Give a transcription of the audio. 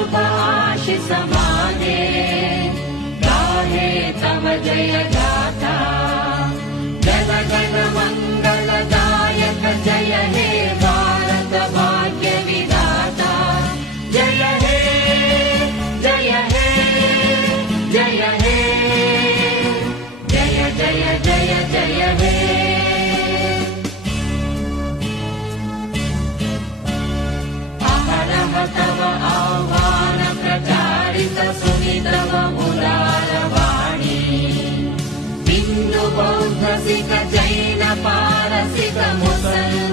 शुभ आशिष मागे, गाहे तव जय गाथा। जन गण मंगलदायक जय हे भारत भाग्य विधाता। जय हे जय हे जय हे जय जय जय जय हे। अहरह तव आह्वान प्रचारित सुनितव मुरारवाणी। हिन्दू बौद्ध सिख जैन पारसिक मुसल्मान